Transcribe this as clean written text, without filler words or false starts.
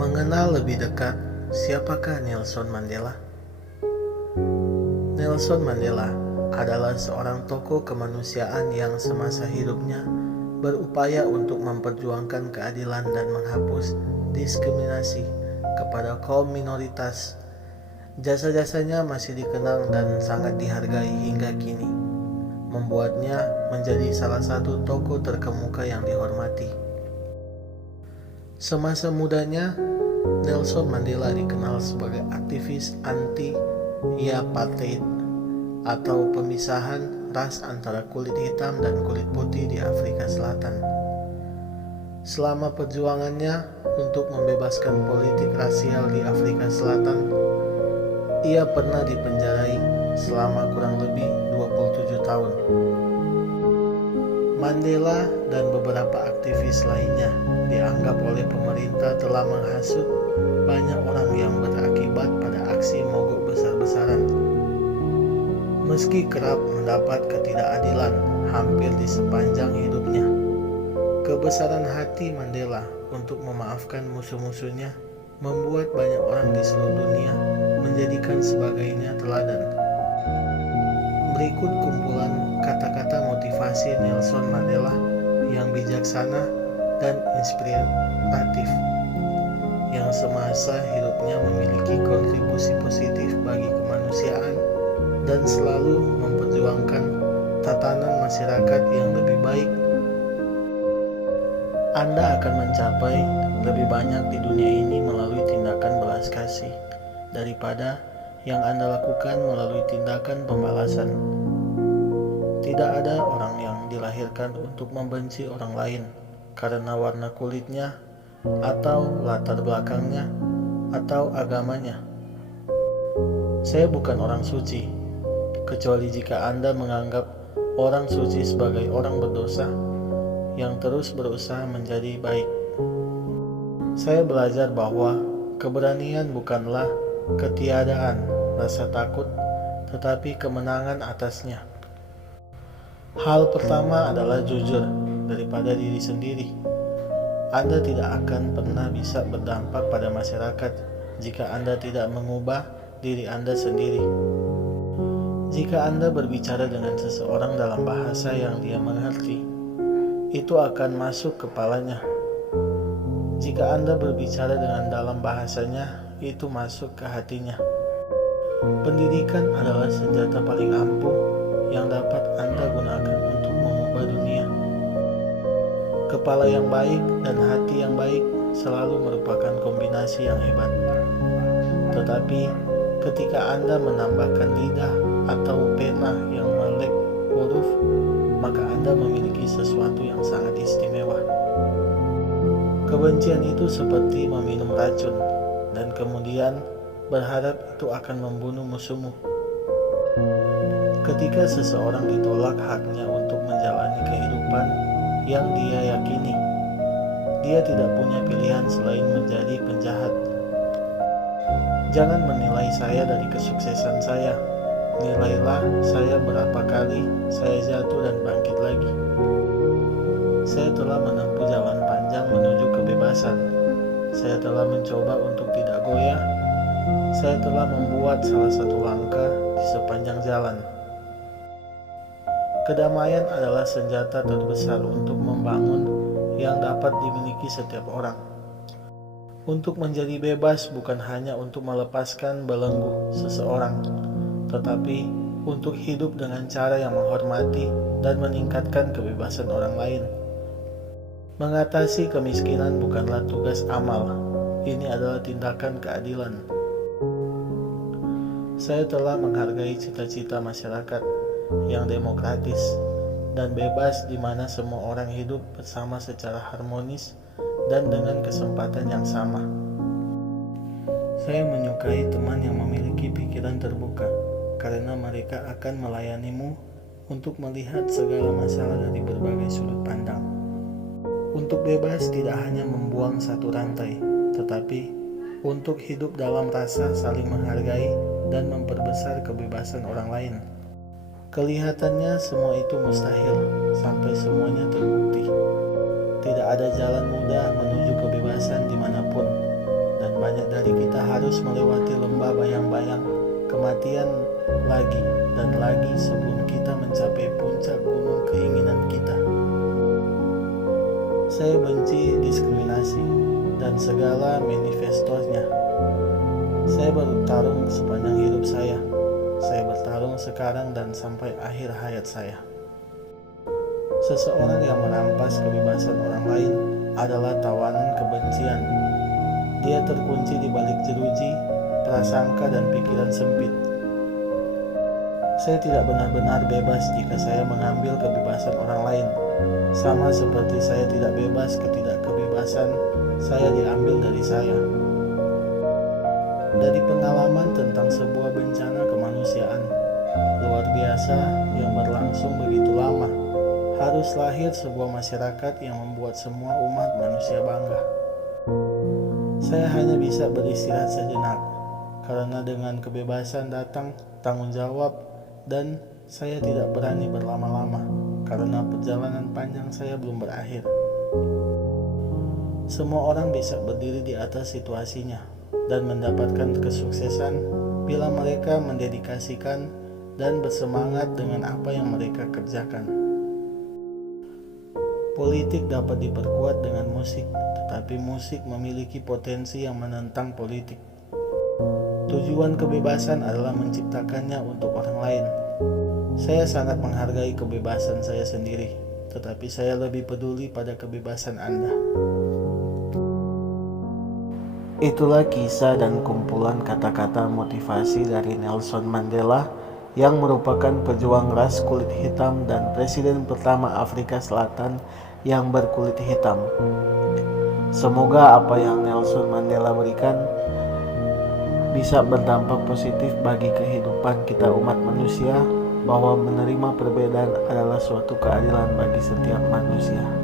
Mengenal lebih dekat, siapakah Nelson Mandela? Nelson Mandela adalah seorang tokoh kemanusiaan yang semasa hidupnya berupaya untuk memperjuangkan keadilan dan menghapus diskriminasi kepada kaum minoritas. Jasa-jasanya masih dikenang dan sangat dihargai hingga kini, membuatnya menjadi salah satu tokoh terkemuka yang dihormati. Semasa mudanya, Nelson Mandela dikenal sebagai aktivis anti-apartheid atau pemisahan ras antara kulit hitam dan kulit putih di Afrika Selatan. Selama perjuangannya untuk membebaskan politik rasial di Afrika Selatan, ia pernah dipenjara selama kurang lebih 27 tahun. Mandela dan beberapa aktivis lainnya dianggap oleh pemerintah telah menghasut banyak orang yang berakibat pada aksi mogok besar-besaran. Meski kerap mendapat ketidakadilan hampir di sepanjang hidupnya, kebesaran hati Mandela untuk memaafkan musuh-musuhnya membuat banyak orang di seluruh dunia menjadikan sebagainya teladan. Berikut kumpulan kata-kata motivasi Nelson Mandela yang bijaksana dan inspiratif, yang semasa hidupnya memiliki kontribusi positif bagi kemanusiaan dan selalu memperjuangkan tatanan masyarakat yang lebih baik. Anda akan mencapai lebih banyak di dunia ini melalui tindakan belas kasih daripada yang Anda lakukan melalui tindakan pembalasan. Tidak ada orang yang dilahirkan untuk membenci orang lain karena warna kulitnya, atau latar belakangnya, atau agamanya. Saya bukan orang suci, kecuali jika Anda menganggap orang suci sebagai orang berdosa yang terus berusaha menjadi baik. Saya belajar bahwa keberanian bukanlah ketiadaan rasa takut, tetapi kemenangan atasnya. Hal pertama adalah jujur daripada diri sendiri. Anda tidak akan pernah bisa berdampak pada masyarakat jika Anda tidak mengubah diri Anda sendiri. Jika Anda berbicara dengan seseorang dalam bahasa yang dia mengerti, itu akan masuk kepalanya. Jika Anda berbicara dengan dalam bahasanya, itu masuk ke hatinya. Pendidikan adalah senjata paling ampuh yang dapat Anda gunakan untuk mengubah dunia. Kepala yang baik dan hati yang baik selalu merupakan kombinasi yang hebat. Tetapi ketika Anda menambahkan lidah atau pena yang melek huruf, maka Anda memiliki sesuatu yang sangat istimewa. Kebencian itu seperti meminum racun dan kemudian berharap itu akan membunuh musuhmu. Ketika seseorang ditolak haknya untuk menjalani kehidupan yang dia yakini, dia tidak punya pilihan selain menjadi penjahat. Jangan menilai saya dari kesuksesan saya. Nilailah saya berapa kali saya jatuh dan bangkit lagi. Saya telah menempuh jalan panjang menuju kebebasan. Saya telah mencoba untuk tidak goyah. Saya telah membuat salah satu langkah di sepanjang jalan. Kedamaian adalah senjata terbesar untuk membangun yang dapat dimiliki setiap orang. Untuk menjadi bebas bukan hanya untuk melepaskan belenggu seseorang, tetapi untuk hidup dengan cara yang menghormati dan meningkatkan kebebasan orang lain. Mengatasi kemiskinan bukanlah tugas amal, ini adalah tindakan keadilan. Saya telah menghargai cita-cita masyarakat yang demokratis dan bebas di mana semua orang hidup bersama secara harmonis dan dengan kesempatan yang sama. Saya menyukai teman yang memiliki pikiran terbuka karena mereka akan melayanimu untuk melihat segala masalah dari berbagai sudut pandang. Untuk bebas tidak hanya membuang satu rantai, tetapi untuk hidup dalam rasa saling menghargai dan memperbesar kebebasan orang lain. Kelihatannya semua itu mustahil sampai semuanya terbukti. Tidak ada jalan mudah menuju kebebasan dimanapun, dan banyak dari kita harus melewati lembah bayang-bayang kematian lagi dan lagi sebelum kita mencapai puncak gunung keinginan kita. Saya benci diskriminasi dan segala manifestonya. Saya bertarung sepanjang hidup saya. Saya bertarung sekarang dan sampai akhir hayat saya. Seseorang yang merampas kebebasan orang lain adalah tawanan kebencian. Dia terkunci di balik jeruji, prasangka, dan pikiran sempit. Saya tidak benar-benar bebas jika saya mengambil kebebasan orang lain, sama seperti saya tidak bebas ketika kebebasan saya diambil dari saya. Dari pengalaman tentang sebuah bencana kemanusiaan luar biasa yang berlangsung begitu lama, harus lahir sebuah masyarakat yang membuat semua umat manusia bangga. Saya hanya bisa beristirahat sejenak, karena dengan kebebasan datang tanggung jawab, dan saya tidak berani berlama-lama, karena perjalanan panjang saya belum berakhir. Semua orang bisa berdiri di atas situasinya dan mendapatkan kesuksesan bila mereka mendedikasikan dan bersemangat dengan apa yang mereka kerjakan. Politik dapat diperkuat dengan musik, tetapi musik memiliki potensi yang menentang politik. Tujuan kebebasan adalah menciptakannya untuk orang lain. Saya sangat menghargai kebebasan saya sendiri, tetapi saya lebih peduli pada kebebasan Anda. Itulah kisah dan kumpulan kata-kata motivasi dari Nelson Mandela, yang merupakan pejuang ras kulit hitam dan presiden pertama Afrika Selatan yang berkulit hitam. Semoga apa yang Nelson Mandela berikan bisa berdampak positif bagi kehidupan kita umat manusia, bahwa menerima perbedaan adalah suatu keadilan bagi setiap manusia.